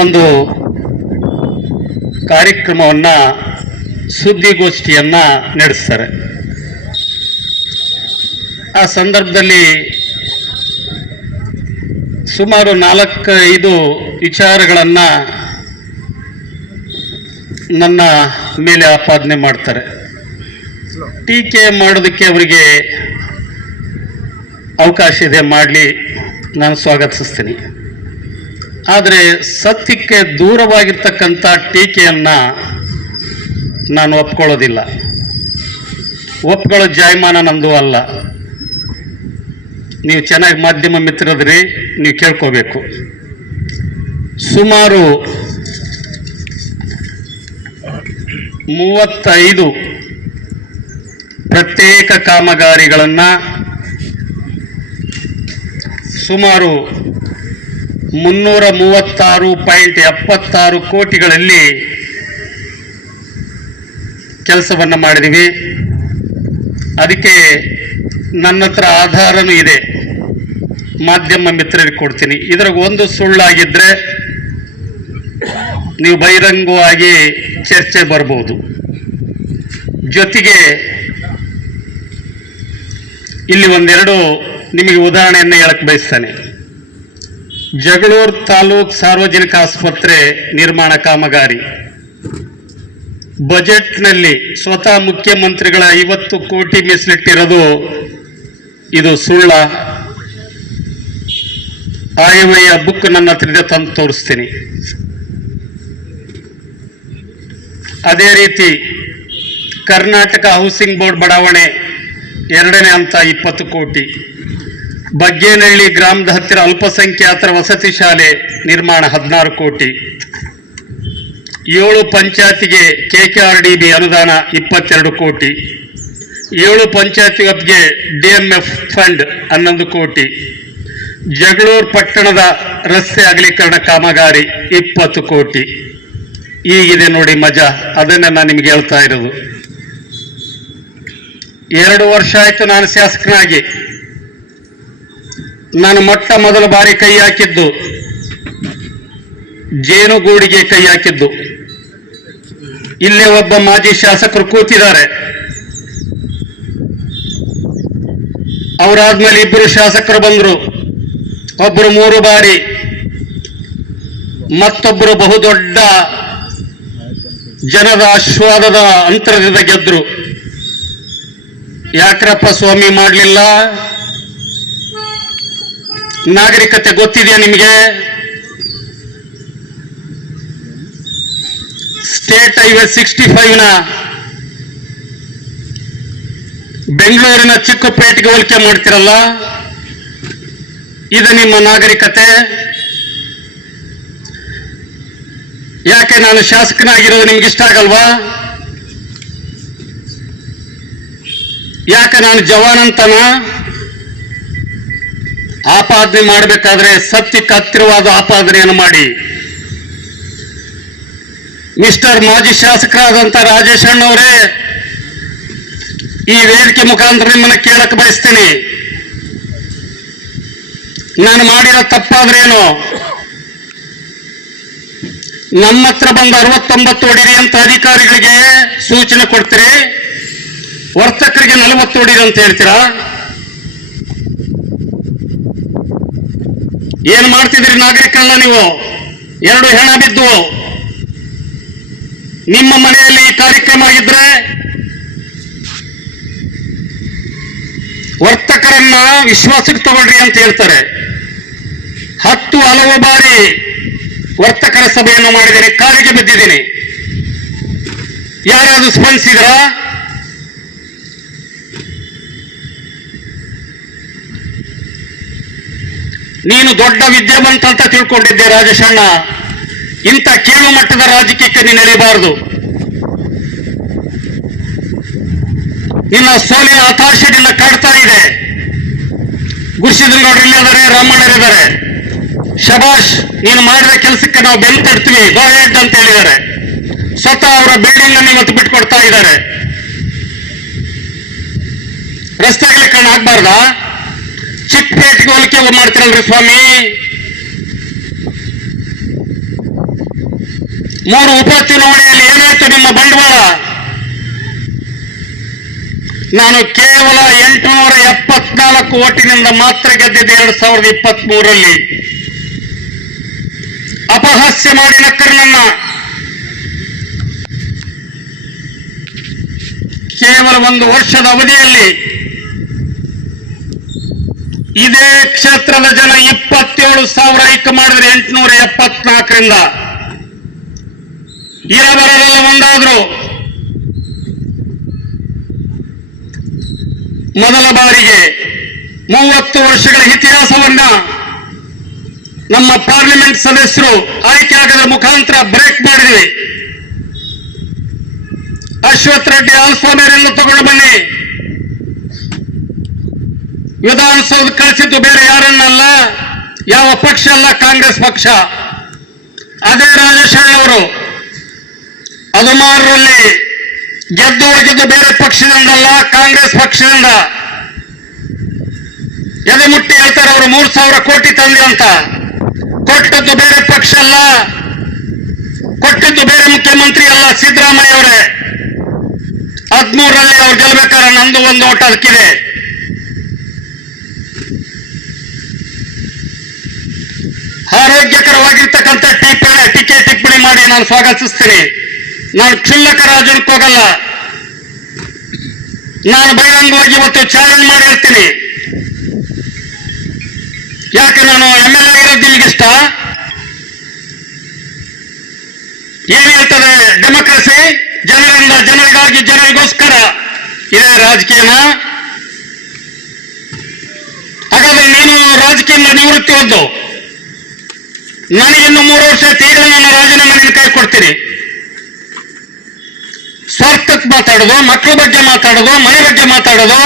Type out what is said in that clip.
ಒಂದು ಕಾರ್ಯಕ್ರಮವನ್ನು ಸುದ್ದಿಗೋಷ್ಠಿಯನ್ನು ನಡೆಸ್ತಾರೆ. ಆ ಸಂದರ್ಭದಲ್ಲಿ ಸುಮಾರು ನಾಲ್ಕೈದು ವಿಚಾರಗಳನ್ನು ನನ್ನ ಮೇಲೆ ಆಪಾದನೆ ಮಾಡ್ತಾರೆ. ಟೀಕೆ ಮಾಡೋದಕ್ಕೆ ಅವರಿಗೆ ಅವಕಾಶ ಇದೆ, ಮಾಡಲಿ, ನಾನು ಸ್ವಾಗತಿಸ್ತೀನಿ. ಆದರೆ ಸತ್ಯಕ್ಕೆ ದೂರವಾಗಿರ್ತಕ್ಕಂಥ ಟೀಕೆಯನ್ನು ನಾನು ಒಪ್ಕೊಳ್ಳೋದಿಲ್ಲ. ಒಪ್ಕೊಳ್ಳೋ ಜಾಯಮಾನ ನಮ್ಮದು ಅಲ್ಲ. ನೀವು ಚೆನ್ನಾಗಿ ಮಾಧ್ಯಮ ಮಿತ್ರದ್ರಿ ನೀವು ಕೇಳ್ಕೋಬೇಕು. ಸುಮಾರು ಮೂವತ್ತೈದು ಪ್ರತ್ಯೇಕ ಕಾಮಗಾರಿಗಳನ್ನು ಸುಮಾರು ಮುನ್ನೂರ ಮೂವತ್ತಾರು ಪಾಯಿಂಟ್ ಎಪ್ಪತ್ತಾರು ಕೋಟಿಗಳಲ್ಲಿ ಕೆಲಸವನ್ನು ಮಾಡಿದ್ದೀವಿ ಅದಕ್ಕೆ ನನ್ನ ಹತ್ರ ಆಧಾರನೂ ಇದೆ. ಮಾಧ್ಯಮ ಮಿತ್ರರಿಗೆ ಕೊಡ್ತೀನಿ. ಇದ್ರಾಗ ಒಂದು ಸುಳ್ಳಾಗಿದ್ದರೆ ನೀವು ಬಹಿರಂಗವಾಗಿ ಚರ್ಚೆ ಬರ್ಬೋದು. ಜೊತೆಗೆ ಇಲ್ಲಿ ಒಂದೆರಡು ನಿಮಗೆ ಉದಾಹರಣೆಯನ್ನು ಹೇಳಕ್ಕೆ ಬಯಸ್ತಾನೆ. ಜಗಳೂರು ತಾಲೂಕ್ ಸಾರ್ವಜನಿಕ ಆಸ್ಪತ್ರೆ ನಿರ್ಮಾಣ ಕಾಮಗಾರಿ. ಬಜೆಟ್ನಲ್ಲಿ ಸ್ವತಃ ಮುಖ್ಯಮಂತ್ರಿಗಳ ಐವತ್ತು ಕೋಟಿ ಮೀಸಲಿಟ್ಟಿರೋದು ಇದು ಸುಳ್ಳ. ಆಯವ್ಯಯ ಬುಕ್ ನನ್ನ ಹತ್ರ ತಂದು ತೋರಿಸ್ತೀನಿ. ಅದೇ ರೀತಿ ಕರ್ನಾಟಕ ಹೌಸಿಂಗ್ ಬೋರ್ಡ್ ಬಡಾವಣೆ ಎರಡನೇ ಹಂತ ಇಪ್ಪತ್ತು ಕೋಟಿ. ಬಗ್ಗೇನಹಳ್ಳಿ ಗ್ರಾಮದ ಹತ್ತಿರ ಅಲ್ಪಸಂಖ್ಯಾತರ ವಸತಿ ಶಾಲೆ ನಿರ್ಮಾಣ ಹದಿನಾರು ಕೋಟಿ. ಏಳು ಪಂಚಾಯತಿಗೆ ಬಿ ಅನುದಾನ ಇಪ್ಪತ್ತೆರಡು ಕೋಟಿ. ಏಳು ಪಂಚಾಯತಿ ವ್ಯಾಪ್ತಿಗೆ ಡಿಎಂಎಫ್ ಫಂಡ್ ಹನ್ನೊಂದು ಕೋಟಿ. ಜಗಳೂರು ಪಟ್ಟಣದ ರಸ್ತೆ ಅಗಲೀಕರಣ ಕಾಮಗಾರಿ ಇಪ್ಪತ್ತು ಕೋಟಿ. ಈಗಿದೆ ನೋಡಿ ಮಜಾ, ಅದನ್ನೇ ನಾನು ನಿಮ್ಗೆ ಹೇಳ್ತಾ ಇರೋದು. ಎರಡು ವರ್ಷ ಆಯಿತು ನಾನು ಶಾಸಕನಾಗಿ. ನಾನು ಮೊಟ್ಟ ಮೊದಲ ಬಾರಿ ಕೈ ಹಾಕಿದ್ದು, ಜೇನುಗೂಡಿಗೆ ಕೈ ಹಾಕಿದ್ದು. ಇಲ್ಲೇ ಒಬ್ಬ ಮಾಜಿ ಶಾಸಕರು ಕೂತಿದ್ದಾರೆ. ಅವರಾದ್ಮೇಲೆ ಇಬ್ಬರು ಶಾಸಕರು ಬಂದರು. ಒಬ್ಬರು ಮೂರು ಬಾರಿ ಮತ್ತೊಬ್ಬರು ಬಹುದೊಡ್ಡ ಜನದ ಆಶ್ವಾದದ ಅಂತರದಿಂದ ಗೆದ್ರು. ಯಾಕ್ರಪ್ಪ ಸ್ವಾಮಿ ಮಾಡಲಿಲ್ಲ? ನಾಗರಿಕತೆ ಗೊತ್ತಿದೆಯಾ ನಿಮಗೆ? ಸ್ಟೇಟ್ ಹೈವೇ ಸಿಕ್ಸ್ಟಿ ಫೈವ್ನ ಬೆಂಗಳೂರಿನ ಚಿಕ್ಕಪೇಟೆಗೆ ಹೋಲಿಕೆ ಮಾಡ್ತಿರಲ್ಲ? ಇದು ನಿಮ್ಮ ನಾಗರಿಕತೆ. ಯಾಕೆ ನಾನು ಶಾಸಕನಾಗಿರೋದು ನಿಮ್ಗೆ ಇಷ್ಟ ಆಗಲ್ವಾ? ಯಾಕೆ ನಾನು ಜವಾನ್ ಅಂತನ? ಆಪಾದನೆ ಮಾಡಬೇಕಾದ್ರೆ ಸತ್ಯಕ್ಕೆ ಹತ್ತಿರವಾದ ಆಪಾದನೆಯನ್ನು ಮಾಡಿ. ಮಿಸ್ಟರ್ ಮಾಜಿ ಶಾಸಕರಾದಂತ ರಾಜೇಶ್ ಅಣ್ಣವರೇ, ಈ ವೇದಿಕೆ ಮುಖಾಂತರ ನಿಮ್ಮನ್ನ ಕೇಳಕ್ಕೆ ಬಯಸ್ತೀನಿ. ನಾನು ಮಾಡಿರೋ ತಪ್ಪಾದ್ರೇನು ನಮ್ಮ ಹತ್ರ ಬಂದ ಅರವತ್ತೊಂಬತ್ತು ಹೊಡಿರಿ ಅಂತ ಅಧಿಕಾರಿಗಳಿಗೆ ಸೂಚನೆ ಕೊಡ್ತೀರಿ. ವರ್ತಕರಿಗೆ ನಲವತ್ತು ಹೊಡಿರಿ ಅಂತ ಹೇಳ್ತೀರಾ? ಏನ್ ಮಾಡ್ತಿದ್ರಿ ನಾಗರಿಕರನ್ನ ನೀವು? ಎರಡು ಹೆಣ ಬಿದ್ದು. ನಿಮ್ಮ ಮನೆಯಲ್ಲಿ ಈ ಕಾರ್ಯಕ್ರಮ ಆಗಿದ್ರೆ ವರ್ತಕರನ್ನ ವಿಶ್ವಾಸಕ್ಕೆ ತಗೊಳ್ರಿ ಅಂತ ಹೇಳ್ತಾರೆ. ಹತ್ತು ಹಲವು ಬಾರಿ ವರ್ತಕರ ಸಭೆಯನ್ನು ಮಾಡಿದ್ದೇನೆ. ಕಾಲಿಗೆ ಬಿದ್ದಿದ್ದೀನಿ. ಯಾರಾದ್ರೂ ಸ್ಪಂದಿಸಿದ್ರ? ನೀನು ದೊಡ್ಡ ವಿದ್ಯಾವಂತ ಅಂತ ತಿಳ್ಕೊಂಡಿದ್ದೆ ರಾಜೇಶಣ್ಣ ಇಂಥ ಕೀಳು ಮಟ್ಟದ ರಾಜಕೀಯಕ್ಕೆ ನೀನು ಎಳೆಯಬಾರದು ನಿನ್ನ ಸೋಲಿನ ಹತಾಶೆ ನಿನ್ನ ಕಾಡ್ತಾ ಇದೆ. ಗುರುಸಿದ್ರು ಇಲ್ಲಿ ಇದ್ದಾರೆ. ರಾಮಣ್ಣರಿದ್ದಾರೆ ಶಬಾಷ್, ನೀನು ಮಾಡಿದ ಕೆಲಸಕ್ಕೆ ನಾವು ಬೆನ್ನು ತಡ್ತೀವಿ ಗೋ ಹೆಡ್ ಅಂತ ಹೇಳಿದ್ದಾರೆ. ಸ್ವತಃ ಅವರ ಬಿಲ್ಡಿಂಗ್ ಅನ್ನು ಇವತ್ತು ಬಿಟ್ಕೊಡ್ತಾ ಇದ್ದಾರೆ. ರಸ್ತೆ ಕಣ್ಣು ಆಗ್ಬಾರ್ದಾ? ಚಿಕ್ಕಪೇಟೆಗೆ ಹೋಲಿಕೆ ಮಾಡ್ತಿರಲ್ರಿ ಸ್ವಾಮಿ? ಮೂರು ಉಪಚುನಾವಣೆಯಲ್ಲಿ ಏನಾಯ್ತು ನಿಮ್ಮ ಬಂಡವಾಳ? ನಾನು ಕೇವಲ ಎಂಟುನೂರ ಎಪ್ಪತ್ನಾಲ್ಕು ಓಟಿನಿಂದ ಮಾತ್ರ ಗೆದ್ದಿದ್ದೆ ಎರಡ್ ಸಾವಿರದ ಇಪ್ಪತ್ತ್ ಮೂರಲ್ಲಿ ಅಪಹಾಸ್ಯ ಮಾಡಿ ನಕ್ಕರನನ್ನ ಕೇವಲ ಒಂದು ವರ್ಷದ ಅವಧಿಯಲ್ಲಿ ಇದೇ ಕ್ಷೇತ್ರದ ಜನ ಇಪ್ಪತ್ತೇಳು ಸಾವಿರ ಐಕ್ ಮಾಡಿದ್ರೆ ಎಂಟುನೂರ ಎಪ್ಪತ್ನಾಲ್ಕರಿಂದ. ಇರಬರಲ್ಲ ಒಂದಾದ್ರು? ಮೊದಲ ಬಾರಿಗೆ ಮೂವತ್ತು ವರ್ಷಗಳ ಇತಿಹಾಸವನ್ನ ನಮ್ಮ ಪಾರ್ಲಿಮೆಂಟ್ ಸದಸ್ಯರು ಆಯ್ಕೆ ಆಗೋದ್ರ ಮುಖಾಂತರ ಬ್ರೇಕ್ ಮಾಡಿದ್ವಿ. ಅಶ್ವಥ್ ರೆಡ್ಡಿ ಆಲ್ಫೋನೇರೆಲ್ಲ ತಗೊಂಡು ಬನ್ನಿ. ವಿಧಾನಸೌಧ ಕಳಿಸಿದ್ದು ಬೇರೆ ಯಾರನ್ನಲ್ಲ, ಯಾವ ಪಕ್ಷ ಅಲ್ಲ, ಕಾಂಗ್ರೆಸ್ ಪಕ್ಷ. ಅದೇ ರಾಜಶೇಖರ್ ಅವರು ಹದಿಮಾರರಲ್ಲಿ ಗೆದ್ದು ಹೋಗಿದ್ದು ಬೇರೆ ಪಕ್ಷದಿಂದಲ್ಲ, ಕಾಂಗ್ರೆಸ್ ಪಕ್ಷದಿಂದ. ಎದೆ ಮುಟ್ಟಿ ಹೇಳ್ತಾರೆ ಅವರು, ಮೂರ್ ಸಾವಿರ ಕೋಟಿ ತಂದೆ ಅಂತ. ಕೊಟ್ಟದ್ದು ಬೇರೆ ಪಕ್ಷ ಅಲ್ಲ, ಕೊಟ್ಟಿದ್ದು ಬೇರೆ ಮುಖ್ಯಮಂತ್ರಿ ಅಲ್ಲ ಸಿದ್ದರಾಮಯ್ಯ ಅವರೇ ಹದಿಮೂರರಲ್ಲಿ ಅವ್ರು ಗೆಲ್ಬೇಕಾದ್ರೆ ನಂದು ಒಂದು ಓಟ್ ಅದಕ್ಕಿದೆ. ಆರೋಗ್ಯಕರವಾಗಿರ್ತಕ್ಕಂಥ ಟಿಪ್ಪಣಿ ಟೀಕೆ ಟಿಪ್ಪಣಿ ಮಾಡಿ ನಾನು ಸ್ವಾಗತಿಸ್ತೀನಿ. ನಾನು ಕ್ಷುಲ್ಲಕ ರಾಜನಕ್ಕೆ ಹೋಗಲ್ಲ. ನಾನು ಬಹಿರಂಗವಾಗಿ ಇವತ್ತು ಚಾಲೆಂಜ್ ಮಾಡಿ ಹೇಳ್ತೀನಿ. ಯಾಕೆ ನಾನು ಎಂ ಎಲ್ ಎ ಇರೋದು ನಿಮಗಿಷ್ಟ ಏನ್ ಹೇಳ್ತದೆ ಡೆಮೋಕ್ರಸಿ ಜನರಿಂದ ಜನರಿಗಾಗಿ ಜನರಿಗೋಸ್ಕರ. ಇದೇ ರಾಜಕೀಯನ? ಹಾಗಾದ್ರೆ ನೀನು ರಾಜಕೀಯ ನಿವೃತ್ತಿ ಹೊಂದು ನನಗಿನ್ನು ಮೂರು ವರ್ಷ ತೀರಿ ನಾನು ರಾಜೀನಾಮೆ ಕೈ ಕೊಡ್ತೀನಿ. ಸ್ವಾರ್ಥಕ್ಕೆ ಮಾತಾಡೋದು ಮಕ್ಕಳ ಬಗ್ಗೆ ಮಾತಾಡೋದು, ಮನೆ ಬಗ್ಗೆ ಮಾತಾಡೋದು